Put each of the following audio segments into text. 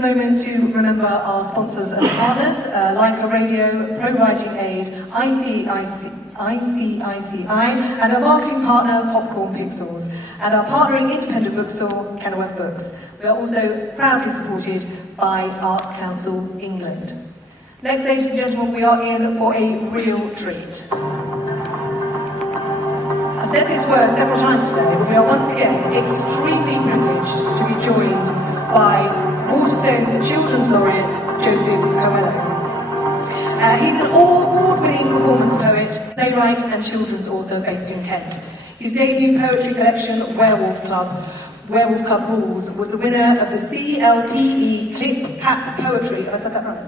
a moment to remember our sponsors and partners, Leica Radio, Pro Writing Aid, ICICI, and our marketing partner, Popcorn Pixels, and our partnering independent bookstore, Kenilworth Books. We are also proudly supported by Arts Council England. Next, ladies and gentlemen, we are in for a real treat. I've said this word several times today, but we are once again extremely privileged to be joined by Waterstones Children's Laureate, Joseph Coelho. He's an award-winning performance poet, playwright and children's author based in Kent. His debut poetry collection, Werewolf Club Rules, was the winner of the CLPE CLiPPA Poetry, I said that right?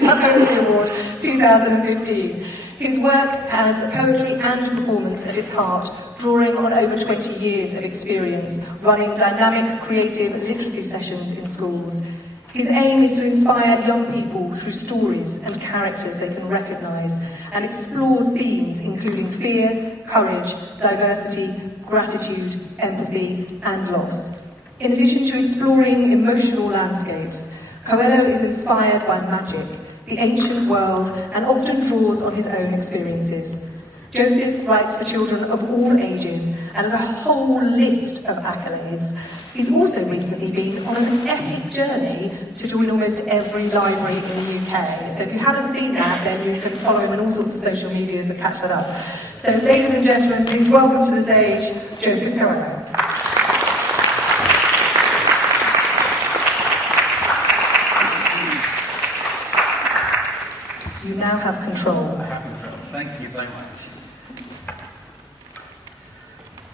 Poetry Award 2015. His work has poetry and performance at its heart, drawing on over 20 years of experience running dynamic, creative literacy sessions in schools. His aim is to inspire young people through stories and characters they can recognise, and explores themes including fear, courage, diversity, gratitude, empathy and loss. In addition to exploring emotional landscapes, Coelho is inspired by magic, the ancient world, and often draws on his own experiences. Joseph writes for children of all ages and has a whole list of accolades. He's also recently been on an epic journey to join almost every library in the UK. So if you haven't seen that, then you can follow him on all sorts of social medias to catch that up. So ladies and gentlemen, please welcome to the stage, Joseph Coelho. You now have control. I have control. Thank you so much.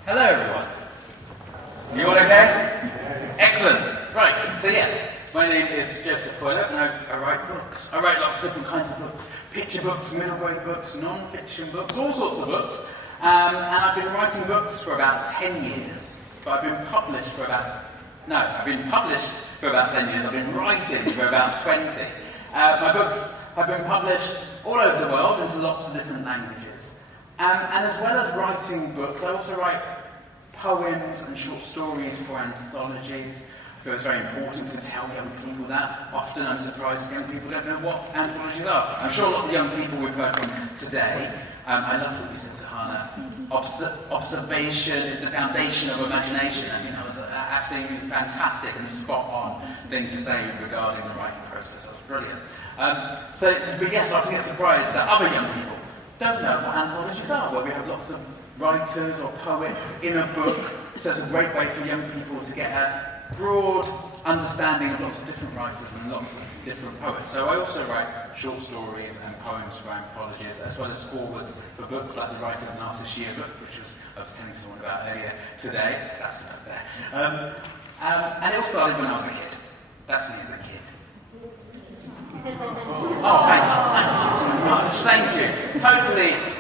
Hello, everyone. You all okay? Excellent. Right, so yes, my name is Joseph Coelho, and I write books. I write lots of different kinds of books. Picture books, middle-grade books, non-fiction books, all sorts of books. And I've been writing books for about 10 years. But I've been published for about 10 years. I've been writing for about 20. My books have been published all over the world into lots of different languages. And as well as writing books, I also write poems and short stories for anthologies. I feel it's very important to tell young people that. Often I'm surprised that young people don't know what anthologies are. I'm sure a lot of the young people we've heard from today, I love what you said, Sahana. Observation is the foundation of imagination. I think that was an absolutely fantastic and spot-on thing to say regarding the writing process. That was brilliant. But yes, I often get surprised that other young people don't know what anthologies are, where we have lots of writers or poets in a book. So it's a great way for young people to get a broad understanding of lots of different writers and lots of different poets. So I also write short stories and poems for anthologies, as well as forwards for books like the Writers and Artists Yearbook, which I was telling someone about earlier today. So that's about there. And it all started when I was a kid. That's me as a kid. Oh, thank you so much. Thank you.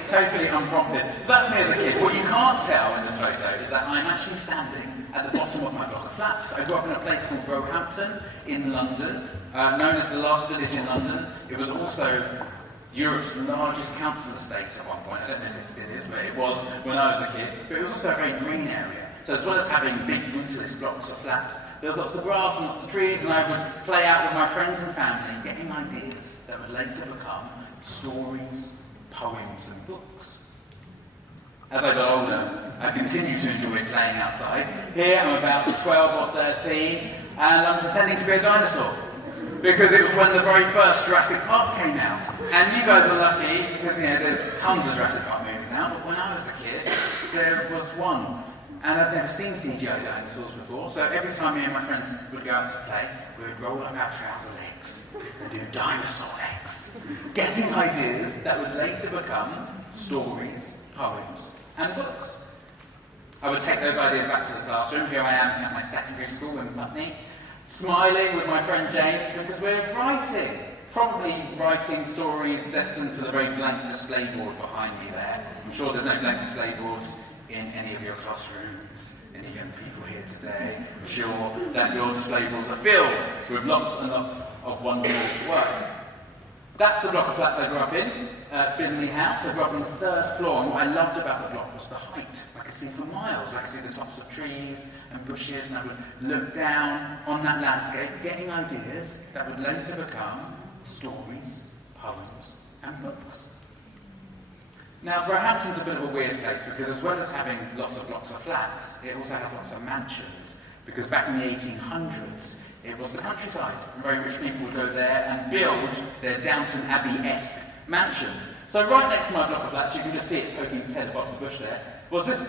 Totally unprompted. So that's me as a kid. What you can't tell in this photo is that I'm actually standing at the bottom of my block of flats. I grew up in a place called Roehampton in London, known as the last village in London. It was also Europe's largest council estate at one point. I don't know if it still is, but it was when I was a kid. But it was also a very green area. So as well as having big brutalist blocks of flats, there was lots of grass and lots of trees, and I would play out with my friends and family, getting ideas that would later become stories, poems and books. As I got older, I continued to enjoy playing outside. Here I'm about 12 or 13, and I'm pretending to be a dinosaur. Because it was when the very first Jurassic Park came out. And you guys are lucky, because there's tons of Jurassic Park movies now, but when I was a kid, there was one. And I'd never seen CGI dinosaurs before, so every time me and my friends would go out to play, we would roll up our trouser legs and do dinosaur legs, getting ideas that would later become stories, poems, and books. I would take those ideas back to the classroom. Here I am at my secondary school in Putney, smiling with my friend James because we're writing. Probably writing stories destined for the very blank display board behind me there. I'm sure there's no blank display boards in any of your classrooms, any young people here today. I'm sure that your display boards are filled with lots and lots of wonderful work. That's the block of flats I grew up in, Bidley House. I grew up on the 3rd floor, and what I loved about the block was the height. I could see for miles. I could see the tops of trees and bushes, and I would look down on that landscape, getting ideas that would later become stories, poems, and books. Now, Roehampton's a bit of a weird place, because as well as having lots of blocks of flats, it also has lots of mansions, because back in the 1800s, it was the countryside, and very rich people would go there and build their Downton Abbey-esque mansions. So right next to my block of flats, you can just see it poking its head above the bush there, was this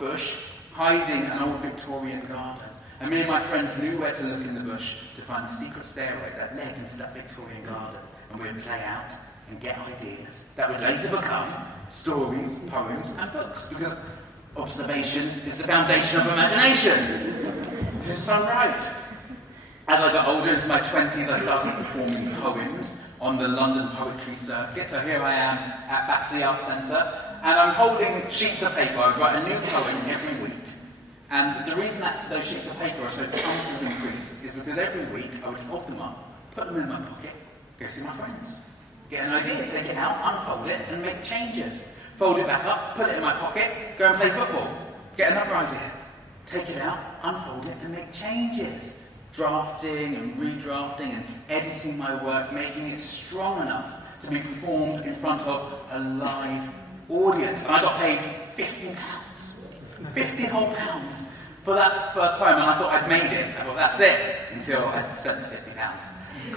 bush hiding an old Victorian garden. And me and my friends knew where to look in the bush to find the secret stairway that led into that Victorian garden. And we'd play out and get ideas that would later become stories, poems, and books. Because observation is the foundation of imagination. Which is so right. As I got older, into my 20s, I started performing poems on the London poetry circuit. So here I am at Battersea Arts Centre, and I'm holding sheets of paper. I would write a new poem every week. And the reason that those sheets of paper are so crumpled and creased is because every week I would fold them up, put them in my pocket, go see my friends. Get an idea, take it out, unfold it, and make changes. Fold it back up, put it in my pocket, go and play football. Get another idea, take it out, unfold it, and make changes. Drafting and redrafting and editing my work, making it strong enough to be performed in front of a live audience. And I got paid £50. £50 whole pounds for that first poem, and I thought I'd made it. I thought, that's it, until I'd spent the £50.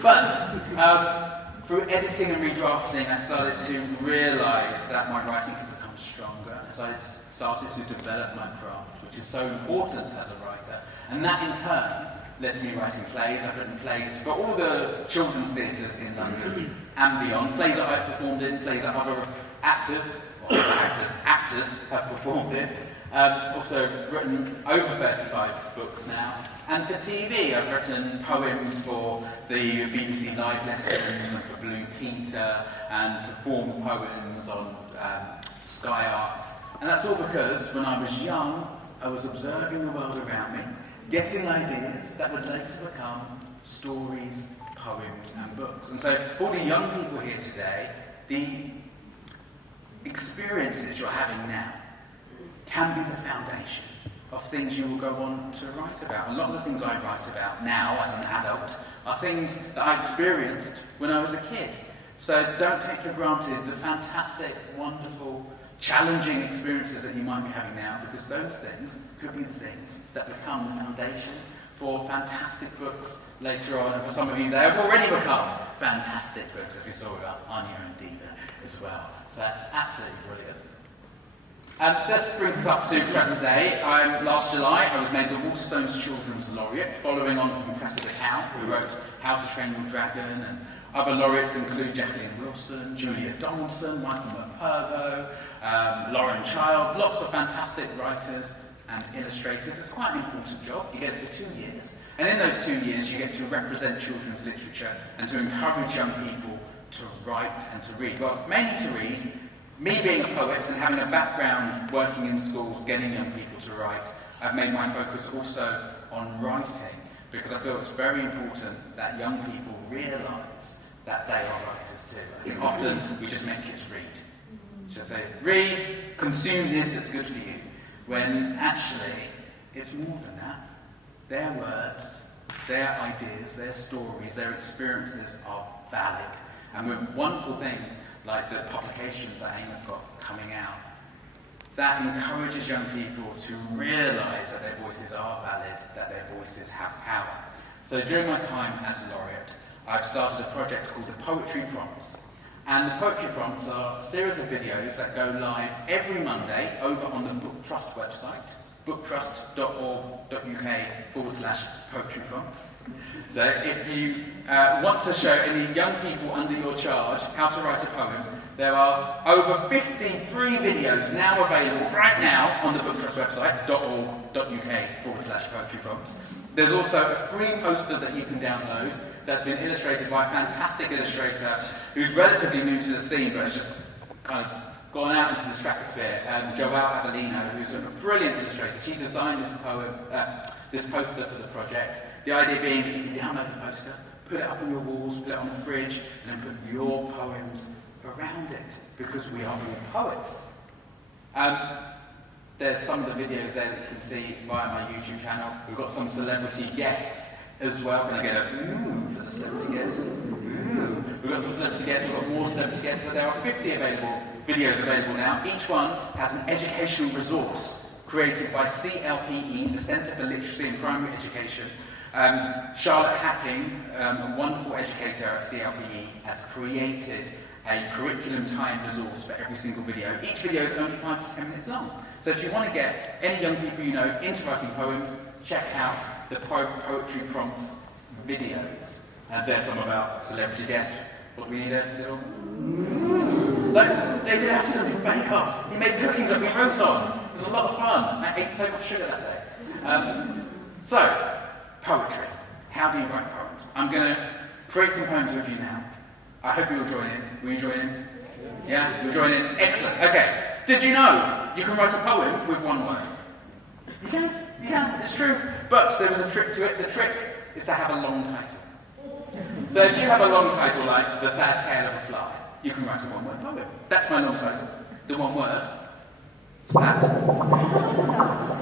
But through editing and redrafting, I started to realise that my writing could become stronger. So I started to develop my craft, which is so important as a writer. And that in turn led to me writing plays. I've written plays for all the children's theatres in London and beyond. Plays that I've performed in, plays that other actors have performed in. Also written over 35 books now. And for TV, I've written poems for the BBC Live Lessons and for Blue Peter, and performed poems on Sky Arts. And that's all because when I was young, I was observing the world around me, getting ideas that would later become stories, poems, and books. And so for all the young people here today, the experiences you're having now can be the foundation of things you will go on to write about. A lot of the things I write about now as an adult are things that I experienced when I was a kid. So don't take for granted the fantastic, wonderful, challenging experiences that you might be having now, because those things could be the things that become the foundation for fantastic books later on. And for some of you, they have already become fantastic books, if you saw about Anya and Diva as well. So that's absolutely brilliant. And this brings us up to present day. Last July, I was made the Waterstones Children's Laureate, following on from Cressida Cow, who wrote How to Train Your Dragon, and other laureates include Jacqueline Wilson, Julia Donaldson, Michael Merpergo, Lauren Child, lots of fantastic writers and illustrators. It's quite an important job. You get it for 2 years. And in those 2 years, you get to represent children's literature and to encourage young people to write and to read. Well, mainly to read. Me being a poet and having a background working in schools, getting young people to write, I've made my focus also on writing, because I feel it's very important that young people realise that they are writers too. I think often we just make kids read. Just say, read, consume this, it's good for you. When actually, it's more than that. Their words, their ideas, their stories, their experiences are valid. And with wonderful things like the publications that AIM have got coming out, that encourages young people to realise that their voices are valid, that their voices have power. So during my time as Laureate, I've started a project called the Poetry Prompts. And the Poetry Prompts are a series of videos that go live every Monday over on the Book Trust website, booktrust.org.uk/poetry prompts. So if you want to show any young people under your charge how to write a poem, there are over 53 videos now available right now on the Book Trust website, .org.uk/poetry prompts. There's also a free poster that you can download that's been illustrated by a fantastic illustrator who's relatively new to the scene, but has just kind of gone out into the stratosphere. Joelle Avellino, who's a brilliant illustrator, she designed this poster for the project. The idea being that you can download the poster, put it up on your walls, put it on the fridge, and then put your poems around it, because we are all poets. There's some of the videos there that you can see via my YouTube channel. We've got some celebrity guests as well. Can I get a ooh for the celebrity guests? Ooh. We've got some celebrity guests, we've got more celebrity guests, but there are 50 videos available now. Each one has an educational resource created by CLPE, the Centre for Literacy and Primary Education. Charlotte Hacking, a wonderful educator at CLPE, has created a curriculum-timed resource for every single video. Each video is only 5 to 10 minutes long. So if you want to get any young people you know into writing poems, check out the Poetry Prompts videos. And there's some of our celebrity guests. What do we need? A little... Like David Attenborough from Bake Off. He made cookies at Waterstones. It was a lot of fun. I ate so much sugar that day. So, poetry. How do you write poems? I'm going to create some poems with you now. I hope you'll join in. Will you join in? Yeah? You'll join in? Excellent. Okay. Did you know you can write a poem with one word? You can? You can. It's true. But there is a trick to it. The trick is to have a long title. So if you have a long title like The Sad Tale of a Fly, you can write a one-word poem. That's my long title. The one word. Splat. So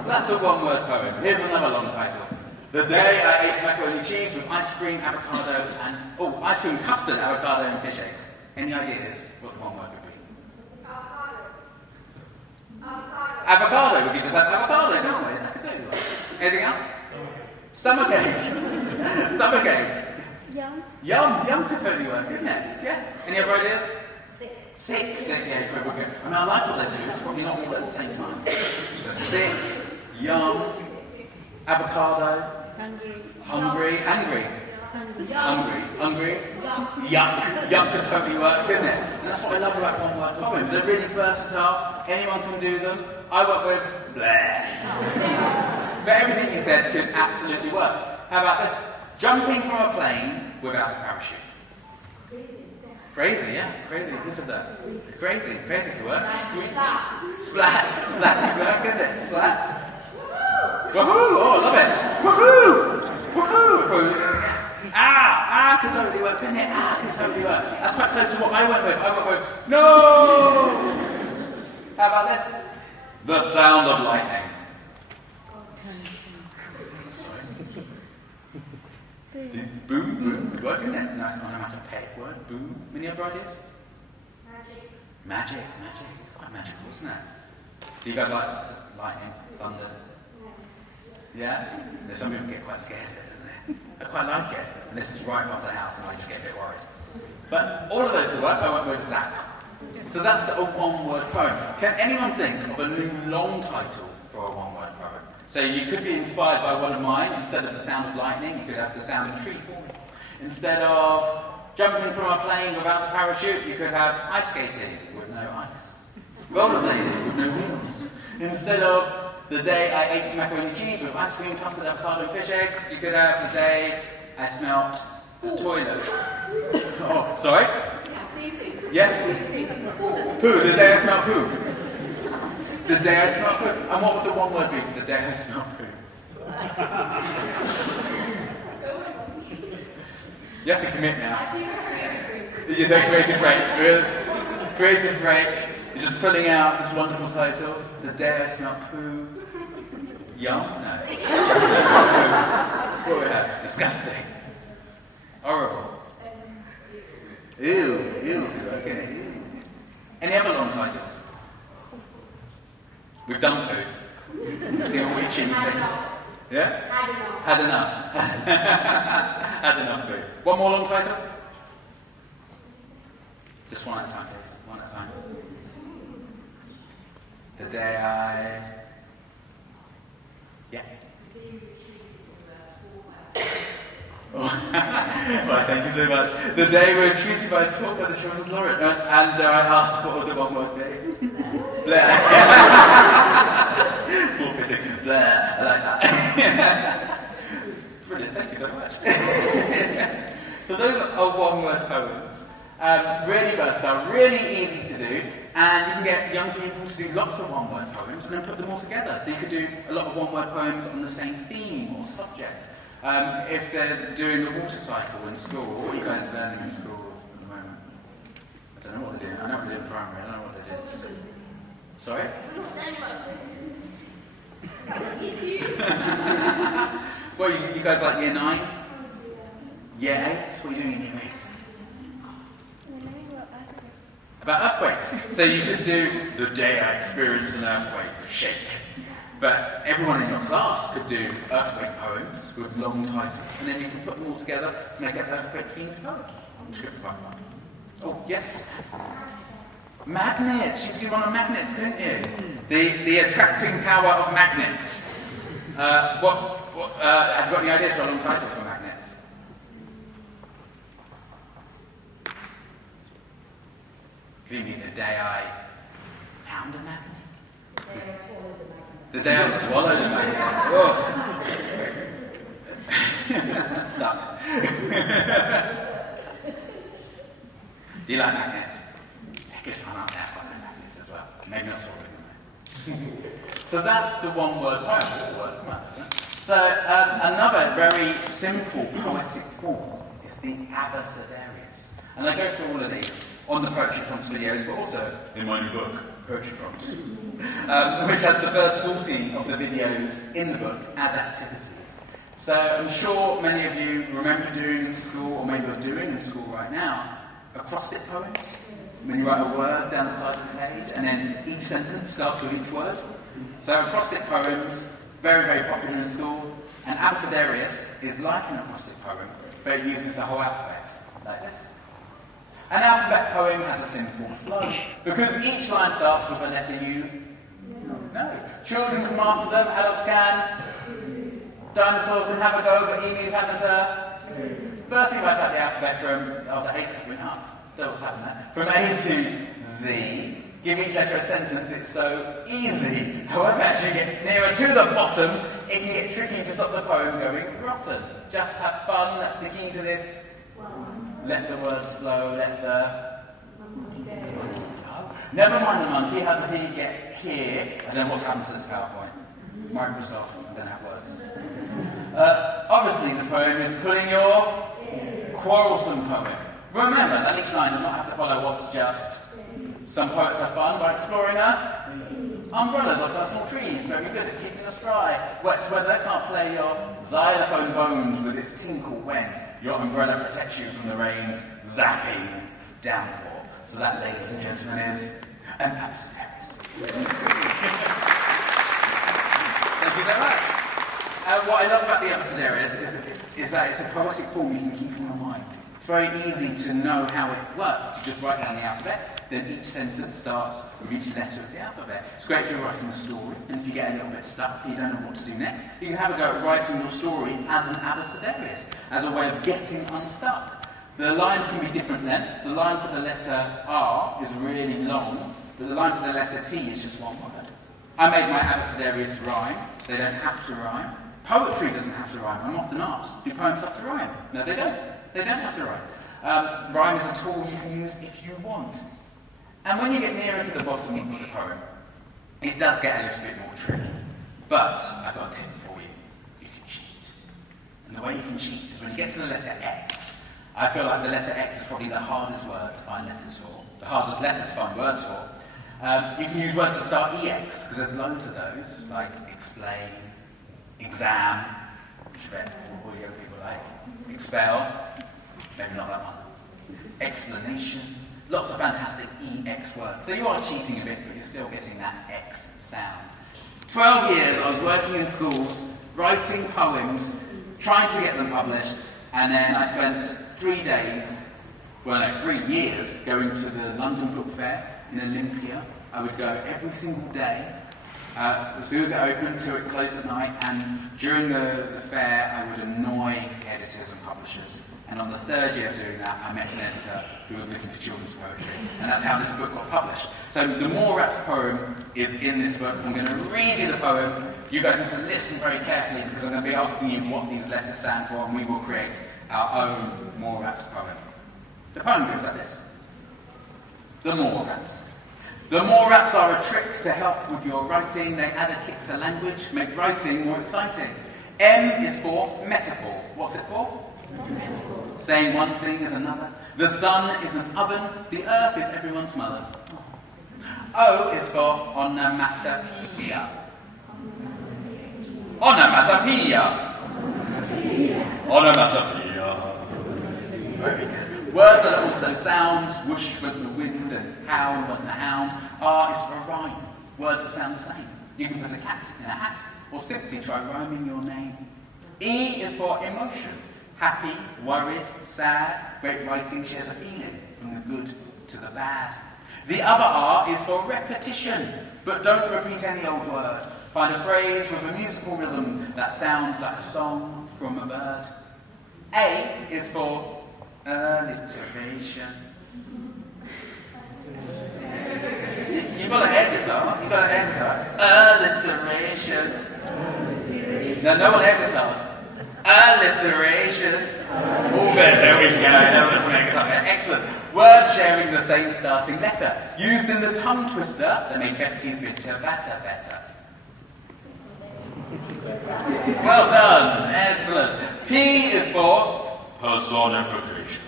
that's a one-word poem. Here's another long title. The Day I Ate Macaroni Cheese with Ice Cream, Avocado, and... Oh, ice cream, custard, avocado, and fish eggs. Any ideas what the one word would be? Avocado. We could just have avocado, don't we? I could tell you that. Anything else? Stomachache. Stomachache. Yum. Yum could totally work, couldn't it? Yeah. Any other ideas? Sick, yeah, good. I mean, I like what they do, it's probably not all at the same time. So sick, yum, avocado, hungry, yuck could totally work, couldn't it? And that's what I love about one-word poems. They're really versatile, anyone can do them. I work with bleh. But everything you said could absolutely work. How about this? Jumping from a plane without a parachute. Crazy, yeah, crazy. Who said that? Crazy could work. Splat could work, couldn't it? Splat. Woohoo! Oh, I love it. Woohoo! Could totally work, couldn't it? Could totally work. That's quite close to what I went with. No! How about this? The sound of lightning. Boom, could work, couldn't it? Nice onomatopoeic word, boom. Any other ideas? Magic. It's quite magical, isn't it? Do you guys like lightning, thunder? Yeah? There's some people get quite scared of it, don't they? I quite like it. And this is right above the house and I just get a bit worried. But all of those could work. I went with zap. So that's a one-word poem. Can anyone think of a new long title for a one-word poem? So you could be inspired by one of mine. Instead of The Sound of Lightning, you could have The Sound of Tree Falling. Instead of jumping from a plane without a parachute, you could have ice skating with no ice. Rollerblading with no wheels. Instead of The Day I Ate Macaroni Cheese with ice cream, custard, avocado, and fish eggs, you could have The Day I Smelt a Toilet. Oh, sorry? Yes? Poo. The Day I Smelt Poo. The Day I Smelt Poo. And what would the one word be for The Day I Smelt Poo? You have to commit now. You take a creative break. Creative break. You're just pulling out this wonderful title. The Day I Smelt Poo. Yum? No. What do we have? Disgusting. Horrible. Ew. Okay. Any other long titles? We've done poo. See what Witchy says. Yeah? Had enough. Had enough poo. One more long title? Just one at a time, please. One at a time. The Day I... Yeah. Well, thank you so much. The day we're treated by a talk by the Children's Laureate. And I asked what would the one word be? Blair. More fitting. Blair. I like that. Brilliant, thank you so much. So those are one-word poems. Really versatile, really easy to do. And you can get young people to do lots of one-word poems and then put them all together. So you could do a lot of one-word poems on the same theme or subject. If they're doing the water cycle in school, what are you guys learning in school at the moment? I don't know what they're doing. I know what they're doing in primary, I don't know what they're doing. Sorry? Well, you guys like year 9? Year 8? What are you doing in year 8? About earthquakes. So you could do the day I experienced an earthquake, shake. But everyone in your class could do earthquake poems with long titles, and then you can put them all together to make an earthquake-themed poem. Which could be quite fun. Oh, yes? Magnets! You could do one on magnets, couldn't you? The attracting power of magnets. Have you got any ideas for a long title for magnets? Could you be the day I found a magnet? The day I swallowed a magnet. Oh. Stuck. Do you like magnets? They're good fun, aren't they? I like magnets as well. Maybe not swallowing them. So that's the one-word poem. So another very simple poetic form is the abecedarius. And I go through all of these on the Poetry Prompts videos, but also in my new book, Poetry Prompts, which has the first 14 of the videos in the book as activities. So I'm sure many of you remember doing in school, or maybe are doing in school right now, acrostic poems. When you write a word down the side of the page, and then each sentence starts with each word. So acrostic poems, very, very popular in school. And abecedarius is like an acrostic poem, but it uses the whole alphabet, like this. An alphabet poem has a simple flow, because each line starts with a letter U. No. Children can master them, adults can. Dinosaurs can have a go, but emus haven't. Firstly, write out the alphabet from the A to went up. Don't know what's happened there. From A to Z. Give each letter a sentence, it's so easy. However, as you get nearer to the bottom, it can get tricky to stop the poem going rotten. Just have fun, that's the key to this. Let the words flow, let the monkey go. Never mind the monkey, how did he get here? I don't know what's happened to this PowerPoint. Microsoft, I don't have words. Obviously, this poem is pulling your quarrelsome poem. Remember that each line does not have to follow what's just. Some poets have fun by exploring umbrellas or personal trees, very good at keeping us dry. Wet weather can't play your xylophone bones with its tinkle when your umbrella protects you from the rain's zapping downpour. So that, ladies and gentlemen, is an abecedarius. Thank you very much. What I love about the abecedarius is that it's a poetic form you can keep in your mind. It's very easy to know how it works. You just write down the alphabet, then each sentence starts with each letter of the alphabet. It's great if you're writing a story, and if you get a little bit stuck, you don't know what to do next, you can have a go at writing your story as an abecedarius, as a way of getting unstuck. The lines can be different lengths. The line for the letter R is really long, but the line for the letter T is just one word. I made my abecedarius rhyme. They don't have to rhyme. Poetry doesn't have to rhyme. I'm often asked, do poems have to rhyme? No, they don't. They don't have to rhyme. Rhyme is a tool you can use if you want. And when you get nearer to the bottom of the poem, it does get a little bit more tricky. But I've got a tip for you. You can cheat. And the way you can cheat is when you get to the letter X. I feel like the letter X is probably the hardest word to find letters for, the hardest letter to find words for. You can use words that start EX, because there's loads of those, like explain, exam, which I bet all young people like, expel, maybe not that one, explanation, lots of fantastic EX words. So you are cheating a bit, but you're still getting that X sound. 12 years I was working in schools, writing poems, trying to get them published, and then I spent 3 years going to the London Book Fair in Olympia. I would go every single day, as soon as it opened till it closed at night, and during the fair I would annoy editors and publishers. And on the 3rd year of doing that, I met an editor who was looking for children's poetry, and that's how this book got published. So the More Raps poem is in this book. I'm going to read you the poem. You guys need to listen very carefully, because I'm going to be asking you what these letters stand for, and we will create our own More Raps poem. The poem goes like this. The More Raps. The More Raps are a trick to help with your writing. They add a kick to language, make writing more exciting. M is for metaphor. What's it for? Metaphor. Saying one thing is another. The sun is an oven. The earth is everyone's mother. O is for onomatopoeia. Onomatopoeia. Onomatopoeia. Very good. Words that are also sounds. Whoosh with the wind and howl with the hound. R is for rhyme. Words that sound the same. You can put a cat in a hat, or simply try rhyming your name. E is for emotion. Happy, worried, sad. Great writing shares a feeling from the good to the bad. The other R is for repetition, but don't repeat any old word. Find a phrase with a musical rhythm that sounds like a song from a bird. A is for alliteration. You've got an air guitar. You've got an air guitar. Alliteration. No one air guitar. Alliteration. Oh, there we go. Excellent. Words sharing the same starting letter. Used in the tongue twister that made Betty's bitter batter better. Well done. Excellent. P is for personification.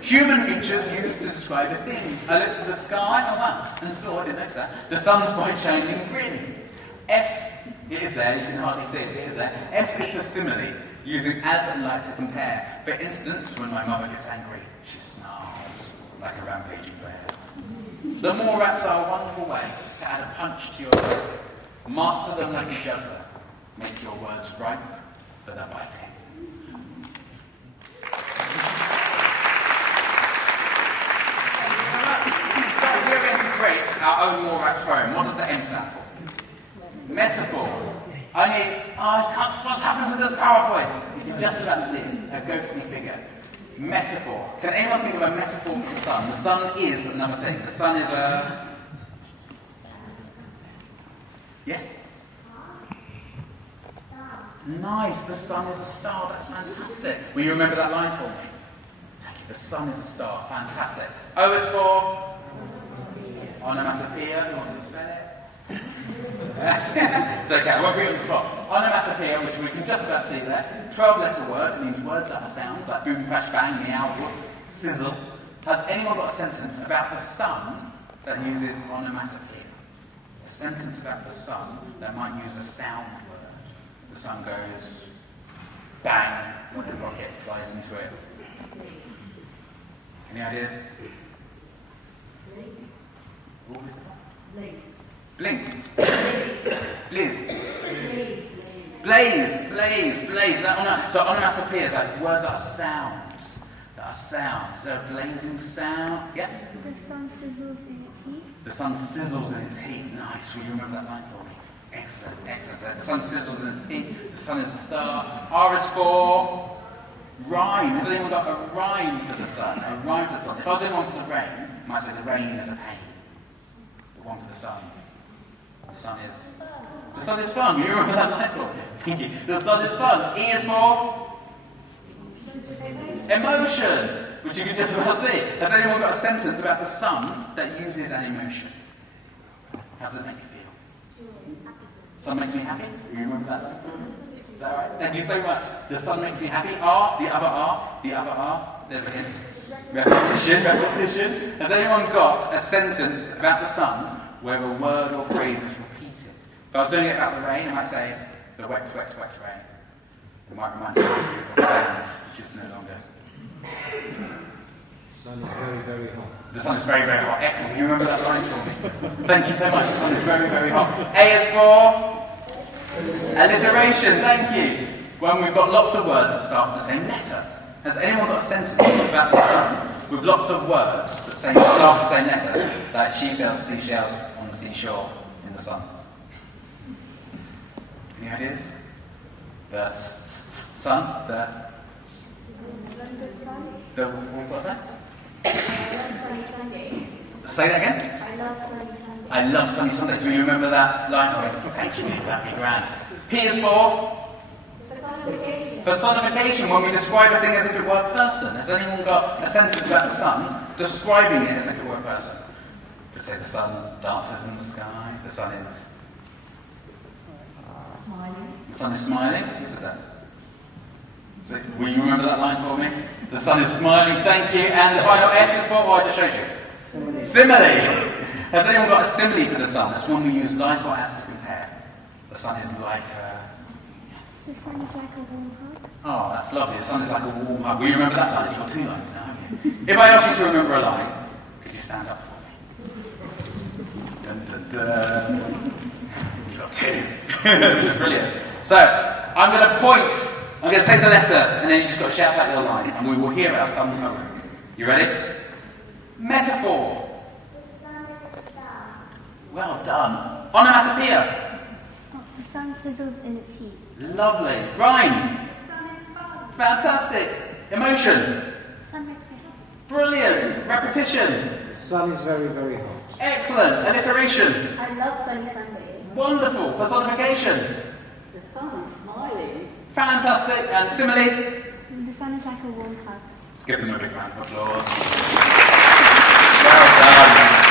Human features used to describe a thing. I looked at the sky, and saw it, didn't notice that. The sun's bright shining and grinning. S, it is there, you can hardly see it, it is there. S is for simile, using as and like to compare. For instance, when my mother gets angry, she snarls like a rampaging bear. The more raps are a wonderful way to add a punch to your word. Master them like a juggler. Make your words ripe for the biting. So we're going to create our own more raps poem. What does the M stand for? Metaphor. What's happened to this PowerPoint? You can just about see it, a ghostly figure. Metaphor. Can anyone think of a metaphor for the sun? The sun is another thing. The sun is a... Yes? Nice, the sun is a star. That's fantastic. Will you remember that line for me? The sun is a star. Fantastic. O is for... Onomatopoeia. Who wants to spell it? It's okay, I won't be on the spot. Onomatopoeia, which we can just about see there. 12-letter word, means words that are sounds, like boom, crash, bang, meow, whoop, sizzle. Has anyone got a sentence about the sun that uses onomatopoeia? A sentence about the sun that might use a sound word. The sun goes bang when a rocket flies into it. Any ideas? What was it? Blink. Blizz. Blaze. So onomatopoeia is like words that are sounds. Is there a blazing sound? Yeah? The sun sizzles in its heat. The sun sizzles in its heat. Nice. Will you remember that line for me? Excellent. The sun sizzles in its heat. The sun is a star. R is for rhyme. Has anyone got a rhyme for the sun? A rhyme for the sun. If I was doing one for the rain, I might say the rain is a pain. The one for the sun. The sun is fun. You remember that line for me? Thank you. The sun is fun. E is for emotion, which you can just about see. Has anyone got a sentence about the sun that uses an emotion? How does it make you feel? Sun makes me happy. You remember that? Is that right? Thank you so much. The sun makes me happy. R, the other R. There's a hint. Repetition. Has anyone got a sentence about the sun where a word or phrase is repeated? If I was doing it about the rain, I might say, the wet rain. It might remind me of the band, which is no longer. The sun is very, very hot. The sun is very, very hot. Excellent. Can you remember that line for me? Thank you so much. The sun is very, very hot. A is for alliteration. Thank you. When we've got lots of words that start with the same letter. Has anyone got a sentence about the sun with lots of words that start with the same letter? Like she sells seashells on the seashore in the sun. Any ideas? The sun? What's that? Say that again? I love sunny Sundays. Will you remember that line? Thank you. That'd be grand. P is for? Personification, when we describe a thing as if it were a person. Has anyone got a sentence about the sun describing it as if it were a person? Could say the sun dances in the sky, the sun is The sun is smiling. Who said that? Will you remember that line for me? The sun is smiling, thank you. And the final S is for what I just showed you. Simile. Has anyone got a simile for the sun? That's one we use like or as to compare. The sun is like a... The sun is like a warm hug. Oh, that's lovely. The sun is like a warm hug. Will you remember that line? You've got 2 lines now, haven't you? If I ask you to remember a line, could you stand up for me? Dun, dun, dun. You've got 2. This is brilliant. So, I'm going to point. I'm going to say the letter, and then you just got to shout out your line, and we will hear our sun poem. You ready? Metaphor. Well done. Onomatopoeia. Oh, the sun sizzles in its heat. Lovely. Rhyme. The sun is fun. Fantastic. Emotion. Sun makes me happy. Brilliant. Repetition. The sun is very, very hot. Excellent. Alliteration. I love sunny Sundays. Wonderful. Personification. The sun is smiling. Fantastic. And simile. The sun is like a warm hug. Let's give them a big round of applause. Well done.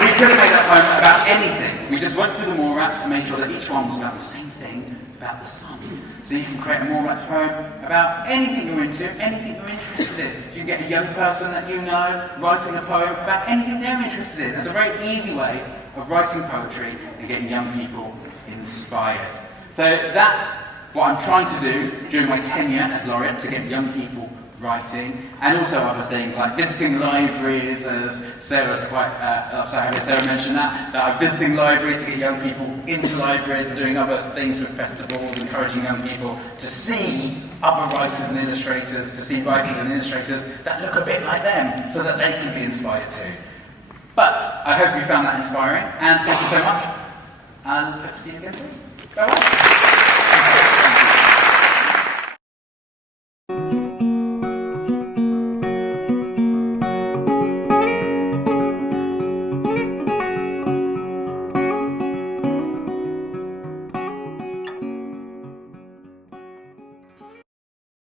We could have made that poem about anything. We just went through the Morats and made sure that each one was about the same thing, about the sun. So you can create a Morats poem about anything you're into, anything you're interested in. You can get a young person that you know writing a poem about anything they're interested in. It's a very easy way of writing poetry and getting young people inspired. So that's what I'm trying to do during my tenure as Laureate, to get young people writing, and also other things like visiting libraries, as Sarah mentioned that I'm visiting libraries to get young people into libraries, and doing other things with festivals, encouraging young people to see other writers and illustrators, to see writers and illustrators that look a bit like them, so that they can be inspired too. But I hope you found that inspiring, and thank you so much, and hope to see you again soon. Bye-bye.